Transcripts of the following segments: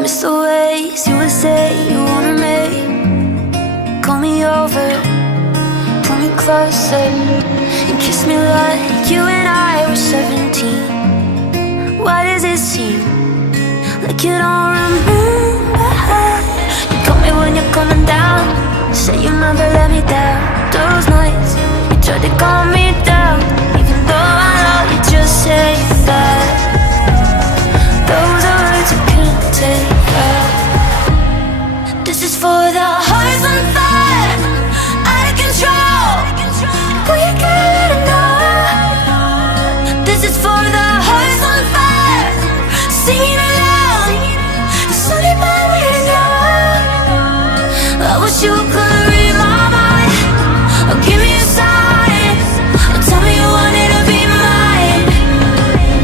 miss the ways you would say you wanted me. Call me over, pull me closer, and kiss me like you and I were 17. Why does it seem like you don't remember? You call me when you're coming down, say you never let me down. Those nights you tried to calm me down, even though I know you just say that. Those are words you can't take back. This is for the hearts on fire, out of control. Boy, you gotta let it know. This is for the hearts on fire, singing aloud. It's only my way to know. I wish you could read my mind, or give me a sign, or tell me you wanted to be mine.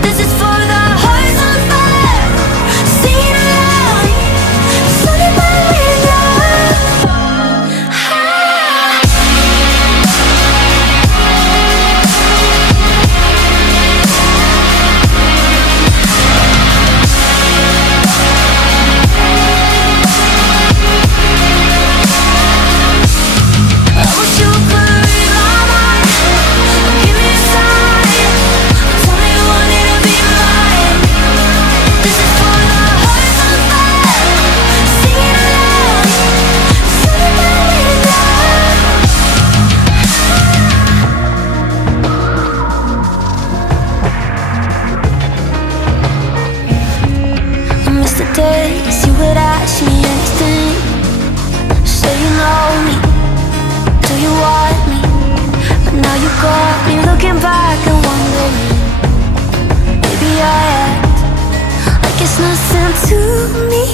This is for the hearts on fire, singing aloud. It's only my way to know. I wish you could read my mind, or give me a sign, or tell me you wanted to be mine. This is for the hearts on fire, singing aloud. It's only my way to know. I miss the days you would ask me anything. Say you know me, do you want me? But now you got me looking back and wondering. Maybe I act like it's nothing to me.